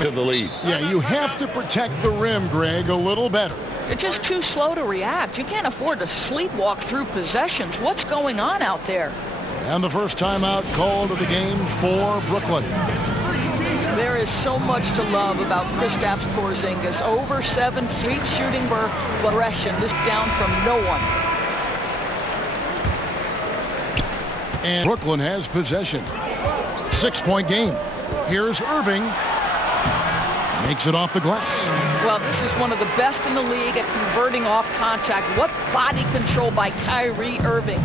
to the lead. Yeah, you have to protect the rim, Greg, a little better. You're just too slow to react. You can't afford to sleepwalk through possessions. What's going on out there? And the first timeout called of the game for Brooklyn. There is so much to love about Kristaps Porzingis. Over 7 feet shooting progression. This down from no one. And Brooklyn has possession. 6-point game. Here's Irving. Makes it off the glass. Well, this is one of the best in the league at converting off contact. What body control by Kyrie Irving.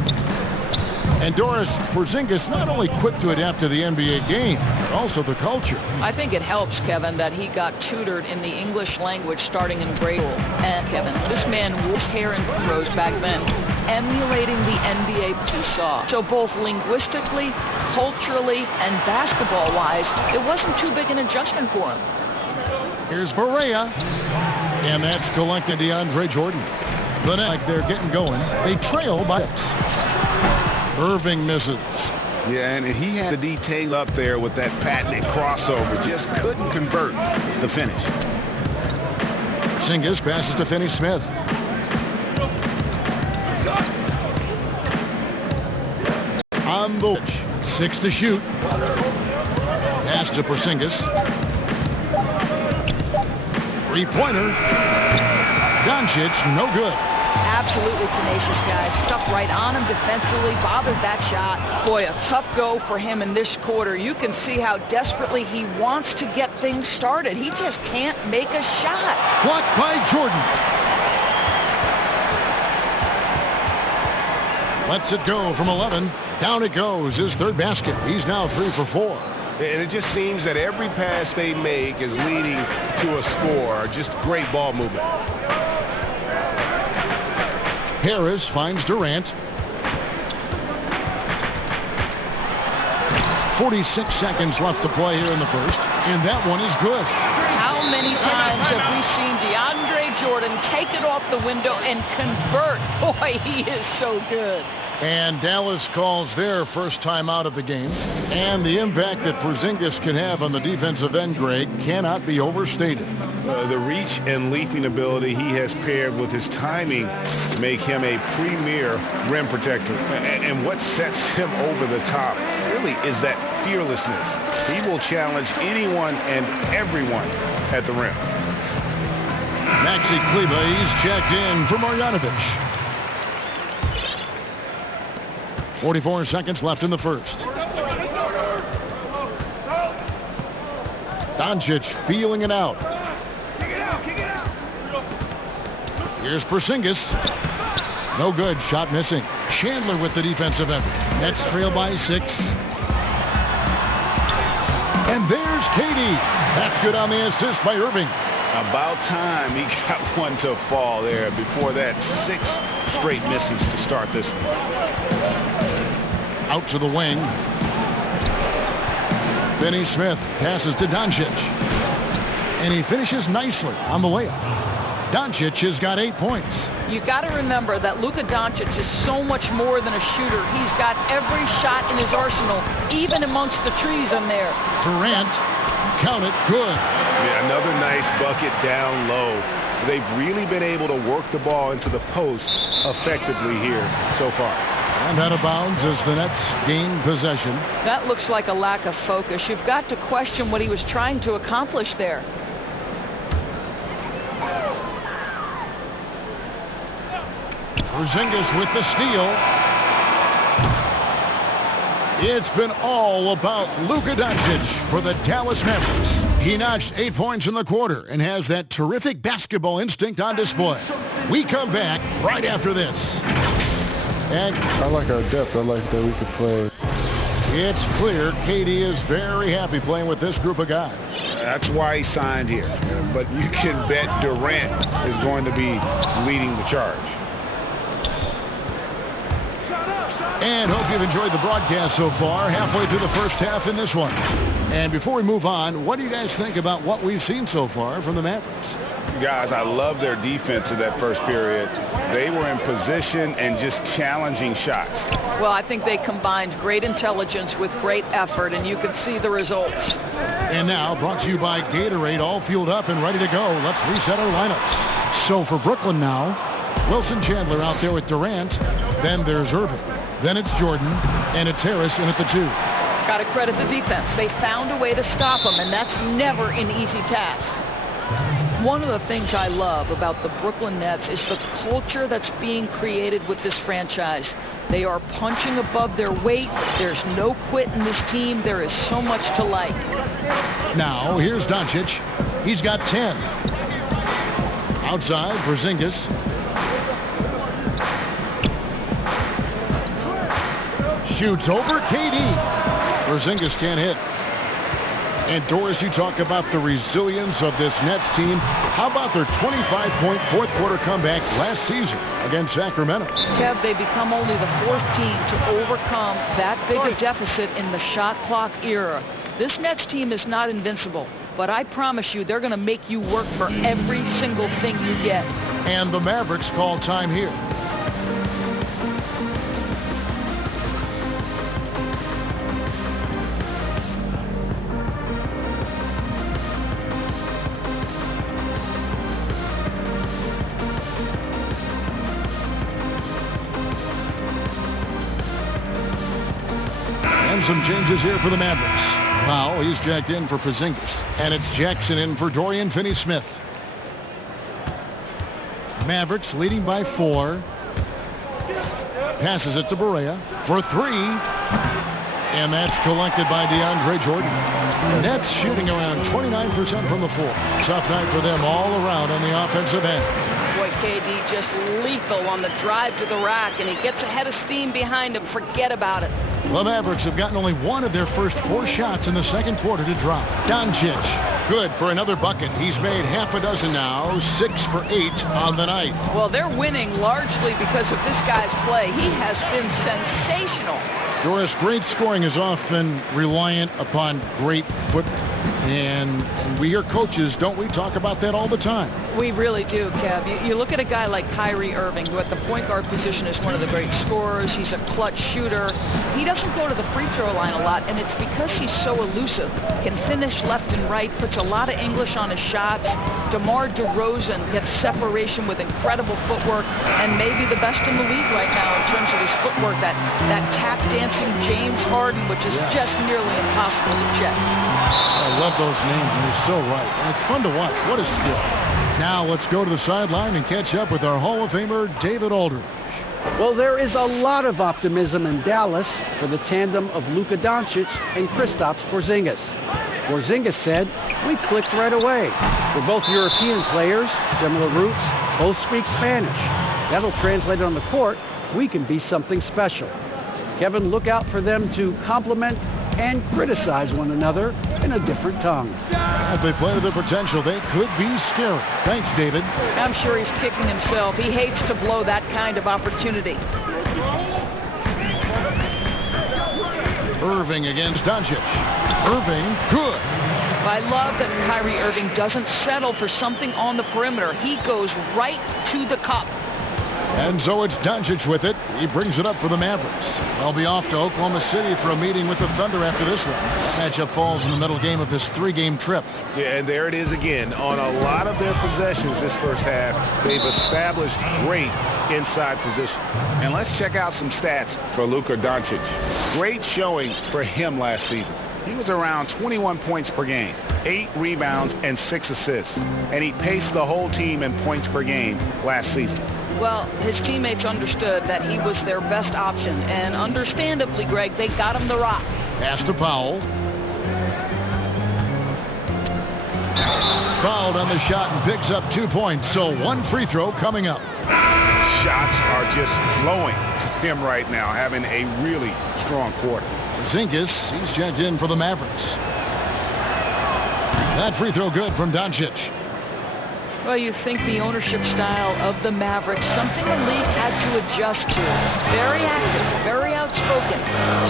And Doris, Porzingis not only quick to adapt to the NBA game, but also the culture. I think it helps, Kevin, that he got tutored in the English language starting in grade school. And Kevin, this man wore his hair in furrows back then, emulating the NBA he saw. So both linguistically, culturally, and basketball-wise, it wasn't too big an adjustment for him. Here's Barea. And that's collected DeAndre Jordan. But like they're getting going, they trail by 6. Irving misses. Yeah, and he had the detail up there with that patented crossover. Just couldn't convert the finish. Porzingis passes to Finney-Smith. On the 6 to shoot. Pass to Porzingis. Three-pointer. Doncic, no good. Absolutely tenacious, guys. Stuck right on him defensively, bothered that shot. Boy, a tough go for him in this quarter. You can see how desperately he wants to get things started. He just can't make a shot. Blocked by Jordan. Lets it go from 11. Down it goes. His third basket. He's now 3 for 4. And it just seems that every pass they make is leading to a score. Just great ball movement. Harris finds Durant. 46 seconds left to play here in the first, and that one is good. How many times have we seen DeAndre Jordan take it off the window and convert? Boy, he is so good. And Dallas calls their first time out of the game. And the impact that Porzingis can have on the defensive end, Greg, cannot be overstated. The reach and leaping ability he has paired with his timing make him a premier rim protector. And what sets him over the top really is that fearlessness. He will challenge anyone and everyone at the rim. Maxi Kleber, he's checked in for Marjanovic. 44 seconds left in the first. Doncic feeling it out. Here's Porzingis. No good. Shot missing. Chandler with the defensive effort. Nets trail by 6. And there's Katie. That's good on the assist by Irving. About time he got one to fall there. Before that, 6 straight misses to start this one. Out to the wing. Finney-Smith passes to Doncic. And he finishes nicely on the layup. Doncic has got 8 points. You've got to remember that Luka Doncic is so much more than a shooter. He's got every shot in his arsenal, even amongst the trees in there. Durant, count it, good. Yeah, another nice bucket down low. They've really been able to work the ball into the post effectively here so far. And out of bounds as the Nets gain possession. That looks like a lack of focus. You've got to question what he was trying to accomplish there. Porzingis with the steal. It's been all about Luka Doncic for the Dallas Mavericks. He notched 8 points in the quarter and has that terrific basketball instinct on display. We come back right after this. And I like our depth. I like that we could play. It's clear Katie is very happy playing with this group of guys. That's why he signed here. But you can bet Durant is going to be leading the charge. And hope you've enjoyed the broadcast so far. Halfway through the first half in this one. And before we move on, what do you guys think about what we've seen so far from the Mavericks? Guys, I love their defense in that first period. They were in position and just challenging shots. Well, I think they combined great intelligence with great effort, and you can see the results. And now, brought to you by Gatorade, all fueled up and ready to go. Let's reset our lineups. So for Brooklyn now, Wilson Chandler out there with Durant. Then there's Irving. Then it's Jordan. And it's Harris in at the 2. Got to credit the defense. They found a way to stop him, and that's never an easy task. One of the things I love about the Brooklyn Nets is the culture that's being created with this franchise. They are punching above their weight. There's no quit in this team. There is so much to like. Now, here's Doncic. He's got 10. Outside, Porzingis. Shoots over KD. Porzingis can't hit. And Doris, you talk about the resilience of this Nets team. How about their 25-point fourth quarter comeback last season against Sacramento? Kev, they become only the 4th team to overcome that big a deficit in the shot clock era. This Nets team is not invincible, but I promise you they're going to make you work for every single thing you get. And the Mavericks call time here. Some changes here for the Mavericks. Powell, he's jacked in for Porzingis. And it's Jackson in for Dorian Finney-Smith. Mavericks leading by 4. Passes it to Barea for 3. And that's collected by DeAndre Jordan. Nets shooting around 29% from the floor. Tough night for them all around on the offensive end. Boy, KD just lethal on the drive to the rack, and he gets ahead of steam behind him. Forget about it. The Mavericks have gotten only one of their first 4 shots in the second quarter to drop. Doncic, good for another bucket. He's made half a dozen now, 6 for 8 on the night. Well, they're winning largely because of this guy's play. He has been sensational. Doris, great scoring is often reliant upon great football. And we hear coaches, don't we, talk about that all the time? We really do, Kev. You look at a guy like Kyrie Irving, who at the point guard position is one of the great scorers. He's a clutch shooter. He doesn't go to the free throw line a lot, and it's because he's so elusive. Can finish left and right, puts a lot of English on his shots. DeMar DeRozan gets separation with incredible footwork, and maybe the best in the league right now in terms of his footwork. That tap dancing James Harden, which is just nearly impossible to check. I love those names, and you're so right. And it's fun to watch. What a skill. Now let's go to the sideline and catch up with our Hall of Famer, David Aldridge. Well, there is a lot of optimism in Dallas for the tandem of Luka Doncic and Kristaps Porzingis. Porzingis said, "We clicked right away. We're both European players, similar roots, both speak Spanish. That'll translate on the court. We can be something special." Kevin, look out for them to complement and criticize one another in a different tongue. If they play to their potential, they could be scary. Thanks, David. I'm sure he's kicking himself. He hates to blow that kind of opportunity. Irving against Doncic. Irving, good. I love that Kyrie Irving doesn't settle for something on the perimeter. He goes right to the cup. And so it's Doncic with it. He brings it up for the Mavericks. They'll be off to Oklahoma City for a meeting with the Thunder after this one. That matchup falls in the middle game of this 3-game trip. Yeah, and there it is again. On a lot of their possessions this first half, they've established great inside position. And let's check out some stats for Luka Doncic. Great showing for him last season. He was around 21 points per game, 8 rebounds, and 6 assists. And he paced the whole team in points per game last season. Well, his teammates understood that he was their best option. And understandably, Greg, they got him the rock. Pass to Powell. Fouled on the shot and picks up 2 points. So 1 free throw coming up. Shots are just flowing him right now, having a really strong quarter. Porzingis, he's checked in for the Mavericks. That free throw good from Doncic. Well, you think the ownership style of the Mavericks, something the league had to adjust to. Very active, very outspoken.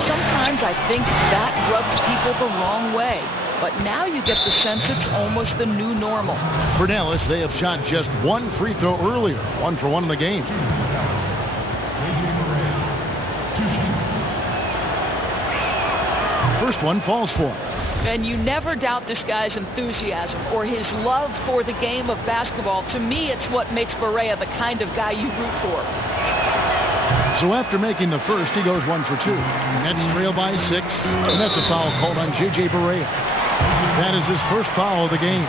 Sometimes I think that rubbed people the wrong way. But now you get the sense it's almost the new normal. For Dallas, they have shot just 1 free throw earlier. 1 for 1 in the game. First one falls for him. And you never doubt this guy's enthusiasm or his love for the game of basketball. To me, it's what makes Barea the kind of guy you root for. So after making the first, he goes 1 for 2. Nets trail by 6, and that's a foul called on J.J. Barea. That is his first foul of the game.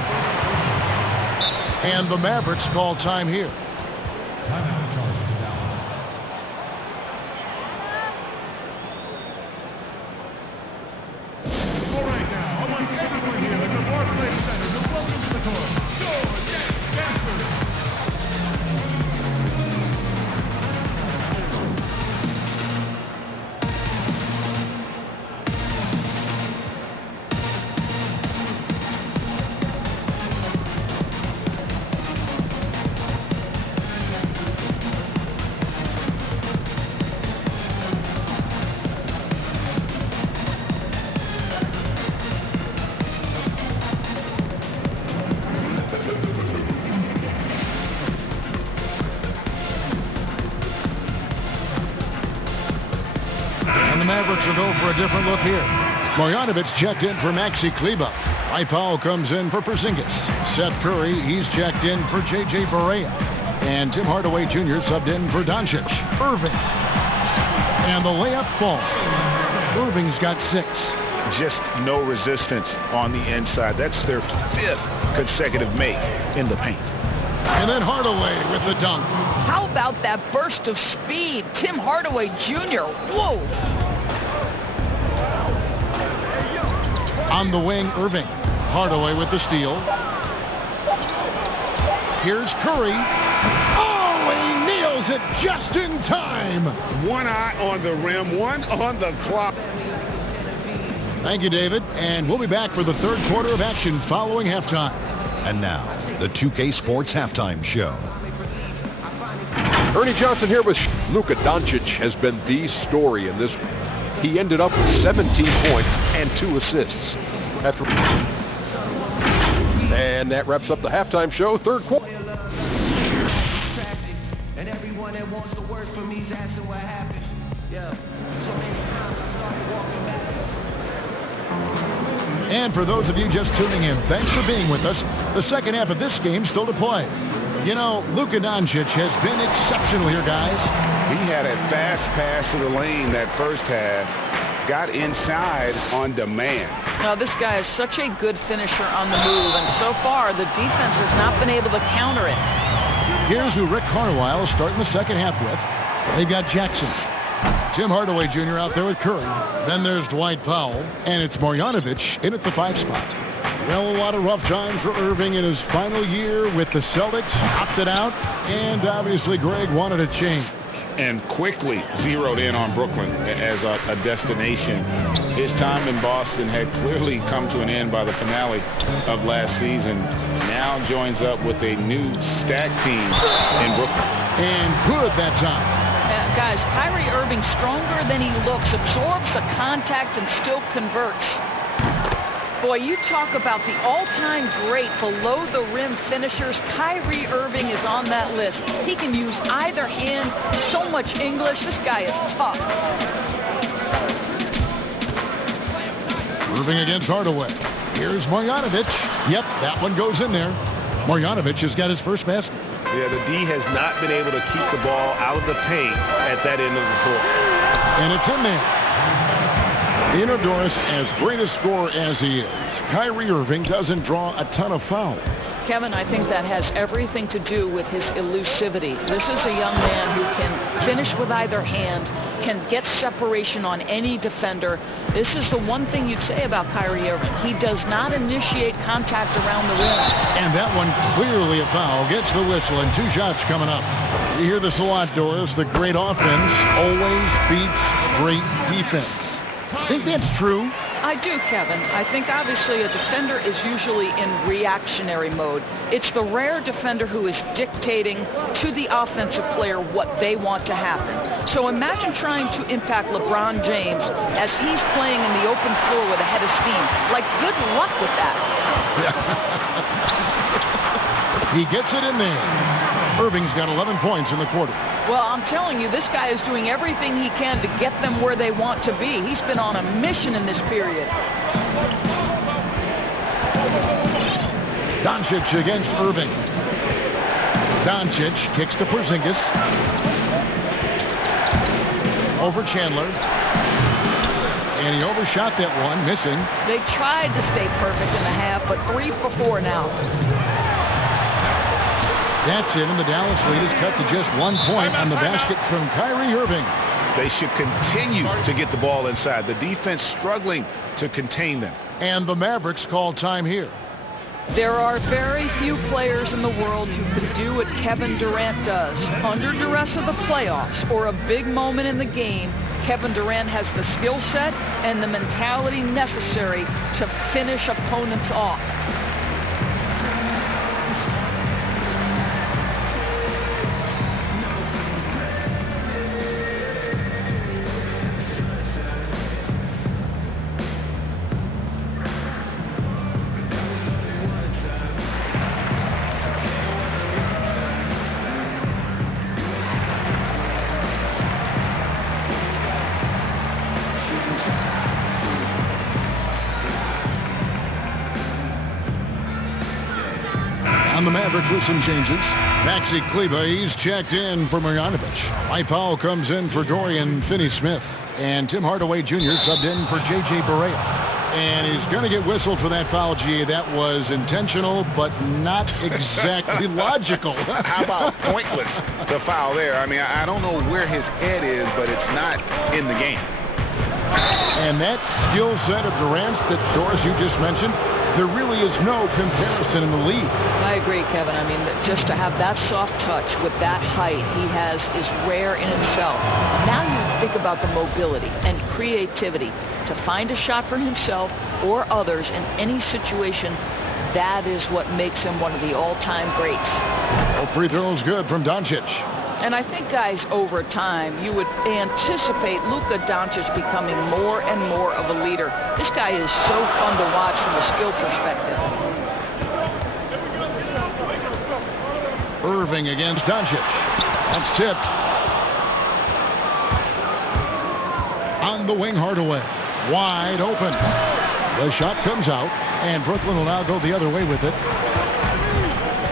And the Mavericks call time here. Timeout charge to Dallas. All right now, I want everyone here at the Barclays Center to welcome to the court, your next dancers. Mavericks will go for a different look here. Marjanovic checked in for Maxi Kleber. Mike Powell comes in for Porzingis. Seth Curry, he's checked in for J.J. Barea. And Tim Hardaway Jr. subbed in for Doncic. Irving. And the layup falls. Irving's got 6. Just no resistance on the inside. That's their 5th consecutive make in the paint. And then Hardaway with the dunk. How about that burst of speed? Tim Hardaway Jr. Whoa! On the wing, Irving. Hardaway with the steal. Here's Curry. Oh, he nails it just in time. One eye on the rim, one on the clock. Thank you, David. And we'll be back for the third quarter of action following halftime. And now, the 2K Sports Halftime Show. Ernie Johnson here with Luka Doncic has been the story in this. He ended up with 17 points and 2 assists. And that wraps up the halftime show, third quarter. And everyone that wants to work for me is asking what happened. Yeah. So many times I started walking backwards. And for those of you just tuning in, thanks for being with us. The second half of this game still to play. You know, Luka Doncic has been exceptional here, guys. He had a fast pass to the lane that first half. Got inside on demand. Now, this guy is such a good finisher on the move, and so far, the defense has not been able to counter it. Here's who Rick Carlisle is starting the second half with. They've got Jackson. Tim Hardaway Jr. out there with Curry. Then there's Dwight Powell, and it's Marjanovic in at the 5 spot. Well, a lot of rough times for Irving in his final year with the Celtics. Opted out, and obviously Greg wanted a change. And quickly zeroed in on Brooklyn as a destination. His time in Boston had clearly come to an end by the finale of last season. Now joins up with a new stacked team in Brooklyn. And good that time. Guys, Kyrie Irving, stronger than he looks, absorbs the contact and still converts. Boy, you talk about the all-time great below-the-rim finishers. Kyrie Irving is on that list. He can use either hand. So much English. This guy is tough. Irving against Hardaway. Here's Marjanovic. Yep, that one goes in there. Marjanovic has got his first basket. Yeah, the D has not been able to keep the ball out of the paint at that end of the court. And it's in there. Theodorus, as great a scorer as he is, Kyrie Irving doesn't draw a ton of fouls. Kevin, I think that has everything to do with his elusivity. This is a young man who can finish with either hand, can get separation on any defender. This is the one thing you'd say about Kyrie Irving. He does not initiate contact around the rim. And that one clearly a foul. Gets the whistle, and 2 shots coming up. You hear this a lot, Doris. The great offense always beats great defense. Think that's true? I do, Kevin. I think obviously a defender is usually in reactionary mode. It's the rare defender who is dictating to the offensive player what they want to happen. So imagine trying to impact LeBron James as he's playing in the open floor with a head of steam. Like, good luck with that. He gets it in there. Irving's got 11 points in the quarter. Well, I'm telling you, this guy is doing everything he can to get them where they want to be. He's been on a mission in this period. Doncic against Irving. Doncic kicks to Porzingis. Over Chandler. And he overshot that one, missing. They tried to stay perfect in the half, but 3 for 4 now. That's it, and the Dallas lead is cut to just 1 point on the basket from Kyrie Irving. They should continue to get the ball inside. The defense struggling to contain them. And the Mavericks call time here. There are very few players in the world who can do what Kevin Durant does. Under duress of the playoffs or a big moment in the game, Kevin Durant has the skill set and the mentality necessary to finish opponents off. The Mavericks with some changes. Maxi Kleber, he's checked in for Marjanovic. Mike Powell comes in for Dorian Finney-Smith. And Tim Hardaway Jr. subbed in for J.J. Barea. And he's going to get whistled for that foul, G. That was intentional, but not exactly logical. How about pointless to foul there? I mean, I don't know where his head is, but it's not in the game. And that skill set of Durant's that, Doris, you just mentioned, there really is no comparison in the league. I agree, Kevin. I mean, just to have that soft touch with that height he has is rare in itself. Now you think about the mobility and creativity to find a shot for himself or others in any situation. That is what makes him one of the all-time greats. Oh, free throws good from Doncic. And I think, guys, over time, you would anticipate Luka Doncic becoming more and more of a leader. This guy is so fun to watch from a skill perspective. Irving against Doncic. That's tipped. On the wing, Hardaway. Wide open. The shot comes out, and Brooklyn will now go the other way with it.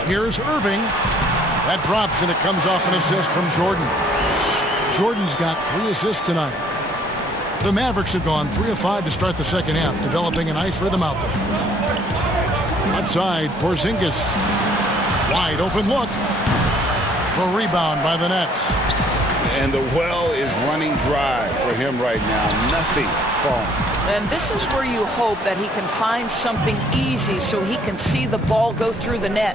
Here's Irving. That drops, and it comes off an assist from Jordan. Jordan's got 3 assists tonight. The Mavericks have gone 3 of 5 to start the second half, developing a nice rhythm out there. Outside, Porzingis. Wide open look. A rebound by the Nets. And the well is running dry for him right now. Nothing falling. And this is where you hope that he can find something easy so he can see the ball go through the net.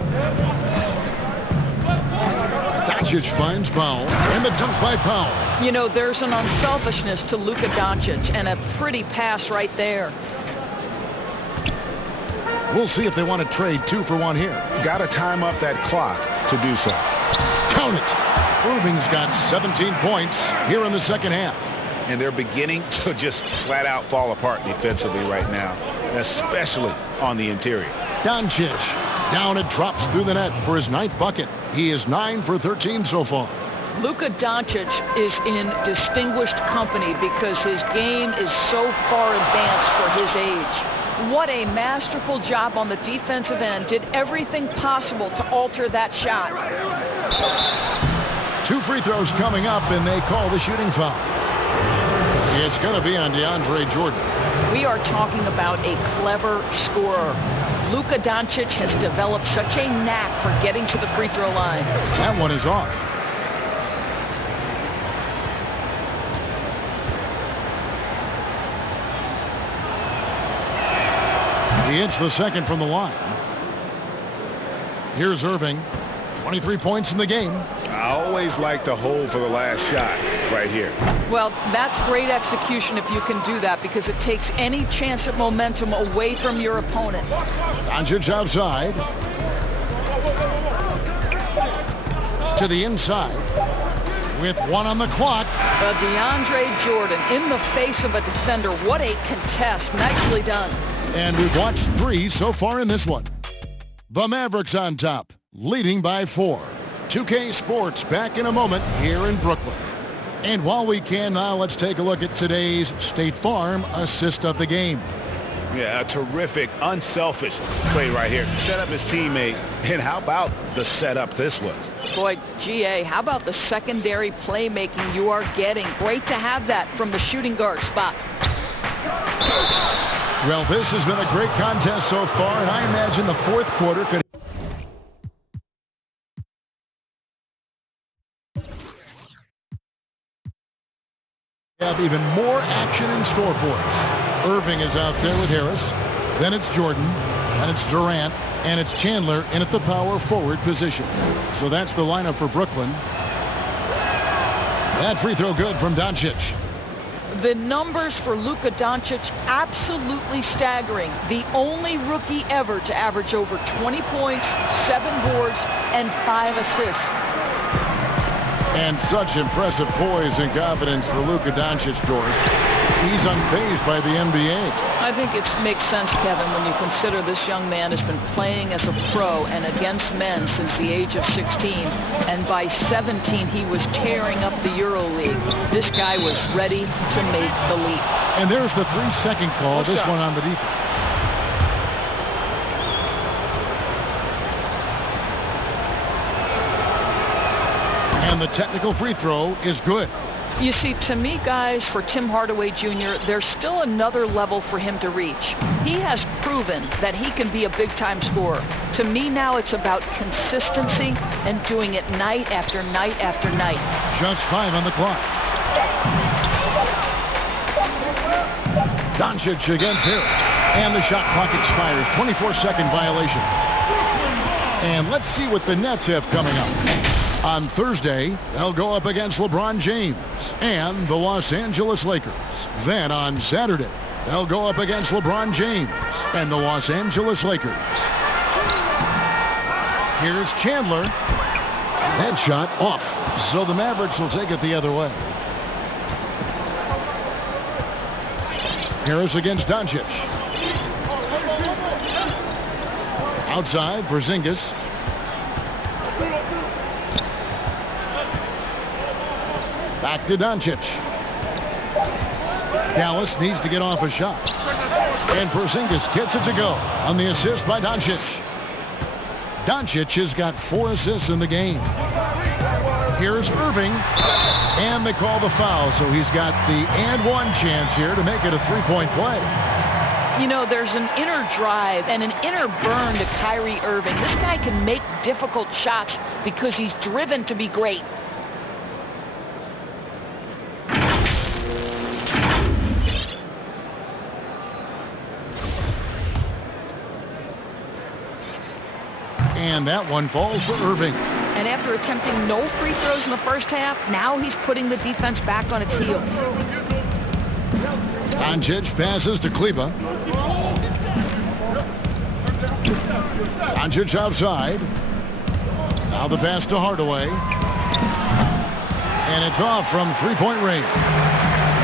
Doncic finds Powell, and the dunk by Powell. You know, there's an unselfishness to Luka Doncic, and a pretty pass right there. We'll see if they want to trade 2 for 1 here. Got to time up that clock to do so. Count it. Irving's got 17 points here in the second half. And they're beginning to just flat out fall apart defensively right now, especially on the interior. Doncic. Down it drops through the net for his 9th bucket. He is 9 for 13 so far. Luka Doncic is in distinguished company because his game is so far advanced for his age. What a masterful job on the defensive end. Did everything possible to alter that shot. 2 free throws coming up, and they call the shooting foul. It's going to be on DeAndre Jordan. We are talking about a clever scorer. Luka Doncic has developed such a knack for getting to the free throw line. That one is off. He hits the second from the line. Here's Irving. 23 points in the game. I always like to hold for the last shot right here. Well, that's great execution if you can do that, because it takes any chance at momentum away from your opponent. Doncic outside. To the inside. With 1 on the clock. DeAndre Jordan in the face of a defender. What a contest. Nicely done. And we've watched 3 so far in this one. The Mavericks on top, leading by 4. 2K Sports back in a moment here in Brooklyn. And while we can now, let's take a look at today's State Farm assist of the game. Yeah, a terrific, unselfish play right here. Set up his teammate. And how about the setup this was? Boy, GA, how about the secondary playmaking you are getting? Great to have that from the shooting guard spot. Well, this has been a great contest so far, and I imagine the fourth quarter could have even more action in store for us. Irving is out there with Harris. Then it's Jordan, and it's Durant, and it's Chandler in at the power forward position. So that's the lineup for Brooklyn. That free throw good from Doncic. The numbers for Luka Doncic absolutely staggering. The only rookie ever to average over 20 points, 7 boards, and 5 assists. And such impressive poise and confidence for Luka Doncic, Doris. He's unfazed by the NBA. I think it makes sense, Kevin, when you consider this young man has been playing as a pro and against men since the age of 16. And by 17, he was tearing up the EuroLeague. This guy was ready to make the leap. And there's the 3-second call, this one on the defense. And the technical free throw is good. You see, to me, guys, for Tim Hardaway Jr., there's still another level for him to reach. He has proven that he can be a big-time scorer. To me now, it's about consistency and doing it night after night after night. Just 5 on the clock. Doncic against Harris. And the shot clock expires. 24-second violation. And let's see what the Nets have coming up. On Thursday, they'll go up against LeBron James and the Los Angeles Lakers. Then on Saturday, they'll go up against LeBron James and the Los Angeles Lakers. Here's Chandler. That shot off. So the Mavericks will take it the other way. Harris against Doncic. Outside, Porzingis. Back to Doncic. Dallas needs to get off a shot. And Porzingis gets it to go on the assist by Doncic. Doncic has got 4 assists in the game. Here's Irving. And they call the foul, so he's got the and one chance here to make it a 3-point play. You know, there's an inner drive and an inner burn to Kyrie Irving. This guy can make difficult shots because he's driven to be great. And that one falls for Irving. And after attempting no free throws in the first half, now he's putting the defense back on its heels. Doncic passes to Kleba. Doncic outside. Now the pass to Hardaway. And it's off from 3-point range.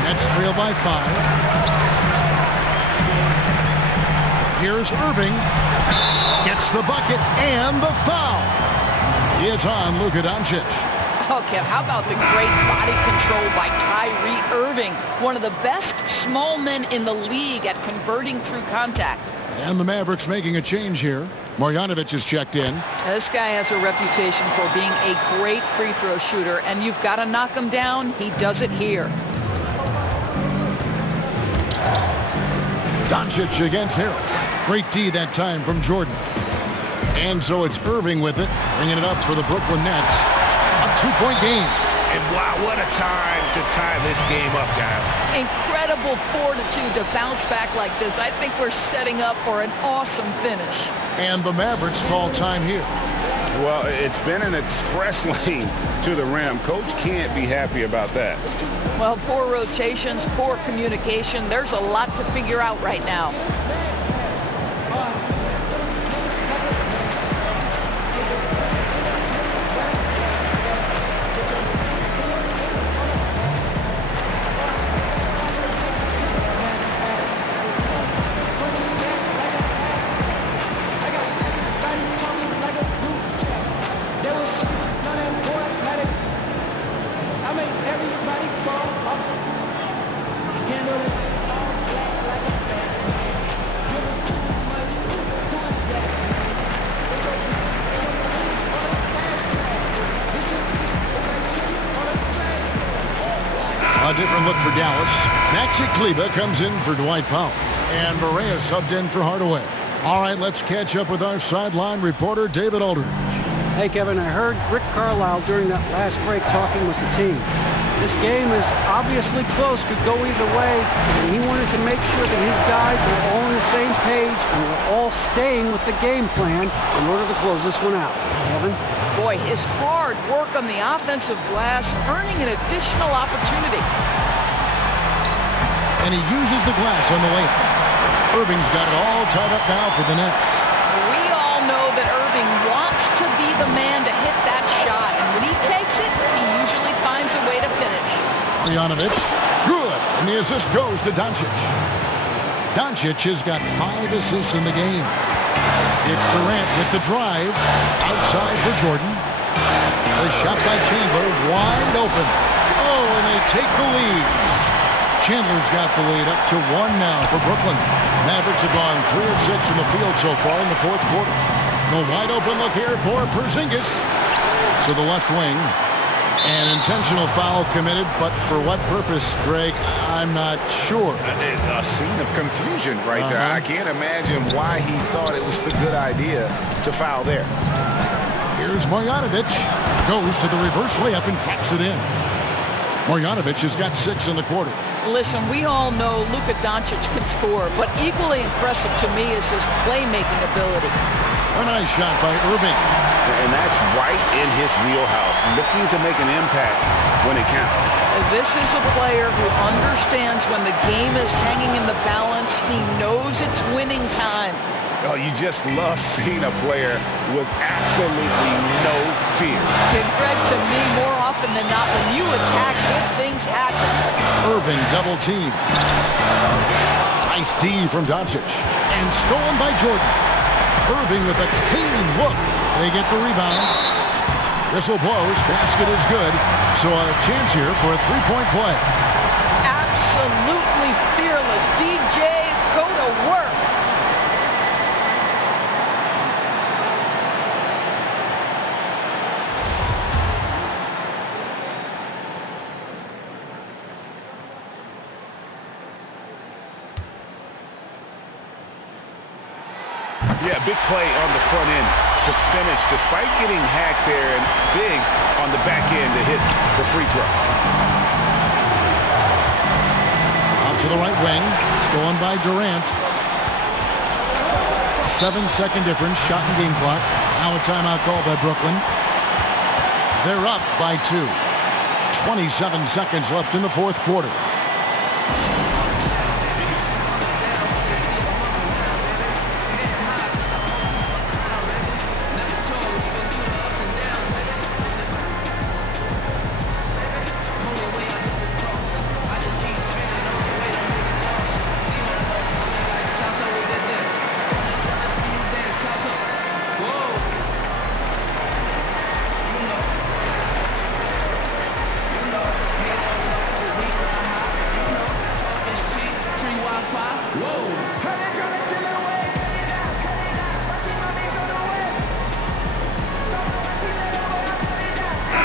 Nets trail by 5. Here's Irving. Gets the bucket and the foul. It's on Luka Doncic. Oh, Kev, how about the great body control by Kyrie Irving? One of the best small men in the league at converting through contact. And the Mavericks making a change here. Marjanovic is checked in. This guy has a reputation for being a great free throw shooter, and you've got to knock him down. He does it here. Doncic against Harris. Great D that time from Jordan. And so it's Irving with it, bringing it up for the Brooklyn Nets. A 2-point game. And wow, what a time to tie this game up, guys. Incredible fortitude to bounce back like this. I think we're setting up for an awesome finish. And the Mavericks call time here. Well, it's been an express lane to the rim. Coach can't be happy about that. Well, poor rotations, poor communication. There's a lot to figure out right now. A different look for Dallas. Maxi Kleber comes in for Dwight Powell. And Barea subbed in for Hardaway. All right, let's catch up with our sideline reporter, David Aldridge. Hey, Kevin, I heard Rick Carlisle during that last break talking with the team. This game is obviously close, could go either way, and he wanted to make sure that his guys were all on the same page and were all staying with the game plan in order to close this one out. Kevin? Boy, his hard work on the offensive glass, earning an additional opportunity. And he uses the glass on the layup. Irving's got it all tied up now for the Nets. We all know that Irving wants to be the man to hit that shot, and when he takes it, he usually finds a way to finish. Marjanovic, good, and the assist goes to Doncic. Doncic has got 5 assists in the game. It's Durant with the drive, outside for Jordan. The shot by Chandler, wide open. Oh, and they take the lead. Chandler's got the lead up to 1 now for Brooklyn. Mavericks have gone 3 of 6 in the field so far in the 4th quarter. The wide open look here for Porzingis to the left wing. An intentional foul committed, but for what purpose, Greg, I'm not sure. A scene of confusion right there. I can't imagine why he thought it was a good idea to foul there. Here's Marjanovic. Goes to the reverse layup and drops it in. Marjanovic has got 6 in the quarter. Listen, we all know Luka Doncic can score, but equally impressive to me is his playmaking ability. A nice shot by Irving. And that's right in his wheelhouse, looking to make an impact when it counts. This is a player who understands when the game is hanging in the balance. He knows it's winning time. Oh, you just love seeing a player with absolutely no fear. And Greg, to me, more often than not, when you attack, good things happen. Irving double team. Nice D from Doncic. And stolen by Jordan. Irving with a clean look. They get the rebound. Whistle blows. Basket is good. So a chance here for a 3-point play. Absolutely fearless. DJ, go to work. Yeah, big play on the front end to finish, despite getting hacked there, and big on the back end to hit the free throw. Out to the right wing, stolen by Durant. 7-second difference, shot and game clock. Now a timeout called by Brooklyn. They're up by 2. 27 seconds left in the 4th quarter.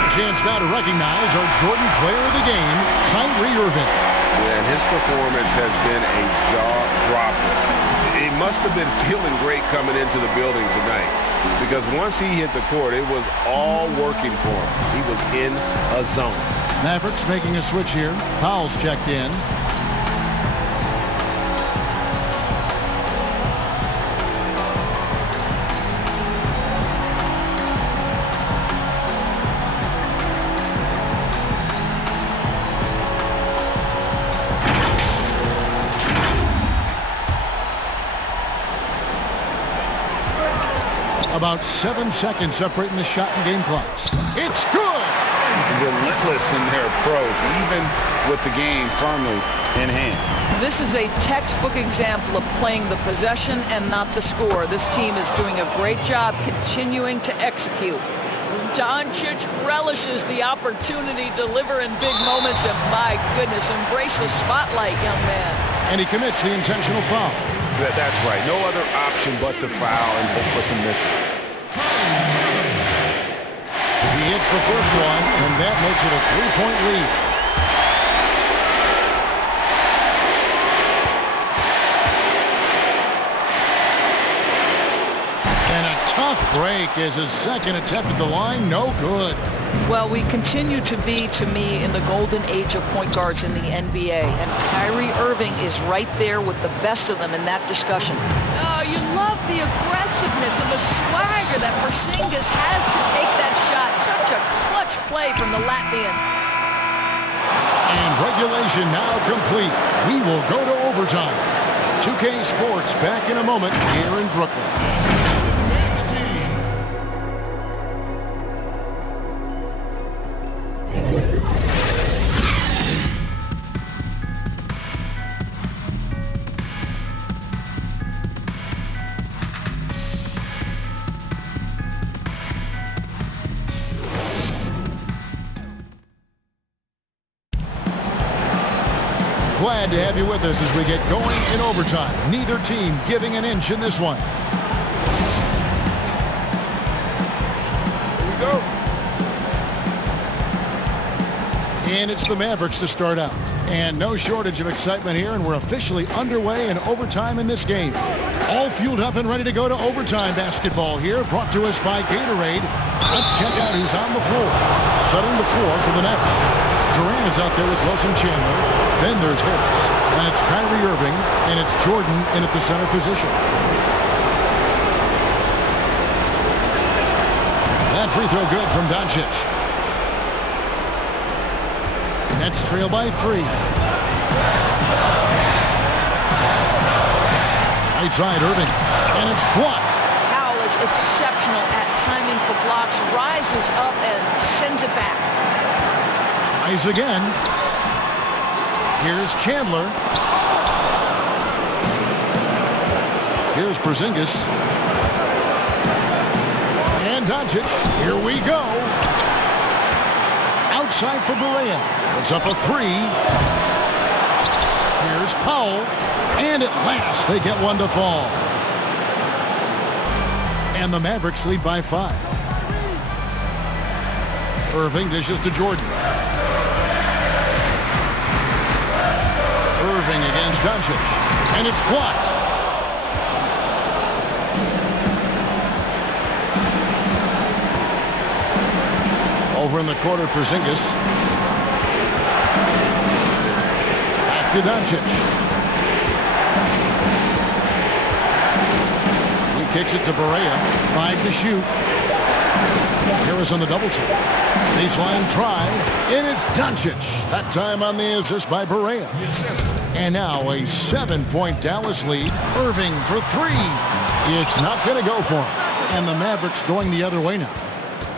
Chance now to recognize our Jordan player of the game, Kyrie Irving. Yeah, and his performance has been a jaw-dropper. He must have been feeling great coming into the building tonight, because once he hit the court, it was all working for him. He was in a zone. Mavericks making a switch here. Powell's checked in. About 7 seconds separating the shot and game clocks. It's good! Relentless in their approach, even with the game firmly in hand. This is a textbook example of playing the possession and not the score. This team is doing a great job continuing to execute. Doncic relishes the opportunity to deliver in big moments, and my goodness, embrace the spotlight, young man. And he commits the intentional foul. That's right. No other option but to foul and hope for some misses. He hits the first one, and that makes it a 3-point lead. break is his second attempt at the line. No good. Well, we continue to be, to me, in the golden age of point guards in the NBA, and Kyrie Irving is right there with the best of them in that discussion. Oh, you love the aggressiveness and the swagger that Porzingis has to take that shot. Such a clutch play from the Latvian. And regulation now complete. We will go to overtime. 2K Sports back in a moment here in Brooklyn. Glad to have you with us as we get going in overtime. Neither team giving an inch in this one. Here we go. And it's the Mavericks to start out. And no shortage of excitement here, and we're officially underway in overtime in this game. All fueled up and ready to go to overtime basketball here, brought to us by Gatorade. Let's check out who's on the floor. Setting the floor for the Nets. Durant is out there with Wilson Chandler. Then there's Harris. And it's Kyrie Irving. And it's Jordan in at the center position. That free throw good from Doncic. Nets trail by 3. Right side Irving. And it's blocked. Powell is exceptional at timing for blocks, rises up and sends it back. Tries again. Here's Chandler. Here's Porzingis. And Doncic. Here we go. Outside for Berea. Puts up a 3. Here's Powell. And at last they get one to fall. And the Mavericks lead by 5. Irving dishes to Jordan. Irving against Doncic. And it's blocked. Over in the corner, Porzingis. Back to Doncic. He kicks it to Berea. 5 to shoot. Harris on the double team. Baseline try. And it's Doncic. That time on the assist by Berea. And now a 7-point Dallas lead. Irving for 3. It's not going to go for him. And the Mavericks going the other way now.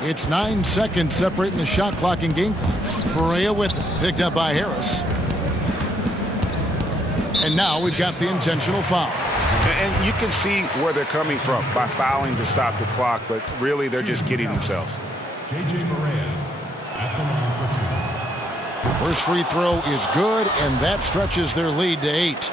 It's 9 seconds separating the shot clock and game clock. Berea with it. Picked up by Harris. And now we've got the intentional foul. And you can see where they're coming from by fouling to stop the clock, but really they're just kidding themselves. J.J. Barea at the line for 2. First free throw is good, and that stretches their lead to 8.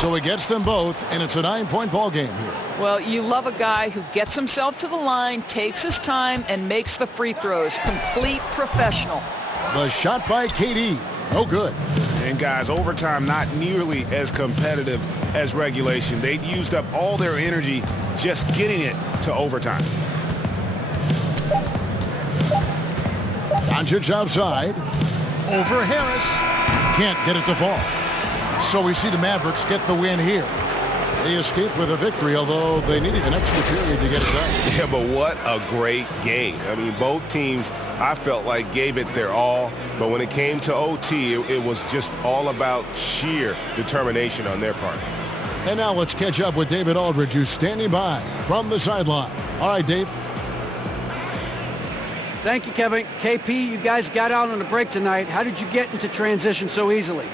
So he gets them both, and it's a 9-point ball game here. Well, you love a guy who gets himself to the line, takes his time, and makes the free throws. Complete professional. The shot by KD. No good. And guys, overtime not nearly as competitive as regulation. They used up all their energy just getting it to overtime. Doncic outside. Over Harris. Can't get it to fall. So we see the Mavericks get the win here. They escaped with a victory, although they needed an extra period to get it done. Yeah, but what a great game. I mean, both teams, I felt like, gave it their all. But when it came to OT, it was just all about sheer determination on their part. And now let's catch up with David Aldridge, who's standing by from the sideline. All right, Dave. Thank you, Kevin. KP, you guys got out on a break tonight. How did you get into transition so easily?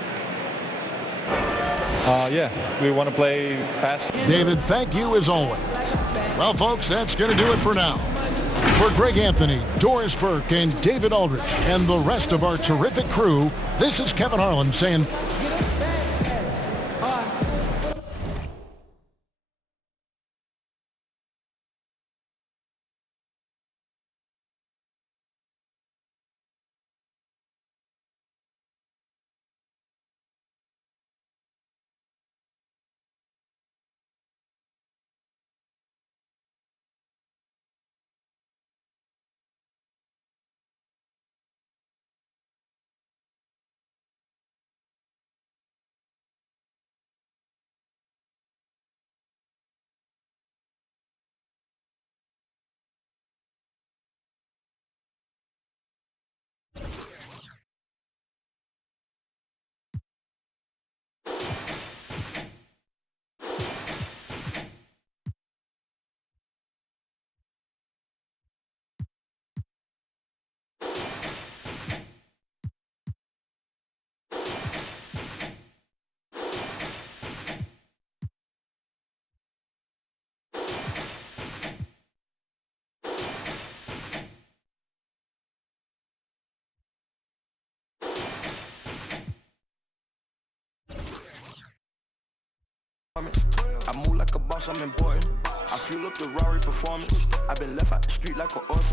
Yeah, we want to play fast. David, thank you as always. Well, folks, that's going to do it for now. For Greg Anthony, Doris Burke, and David Aldridge, and the rest of our terrific crew, this is Kevin Harlan saying move like a boss, I'm important. I fuel up the Rari performance. I've been left out the street like an orphan.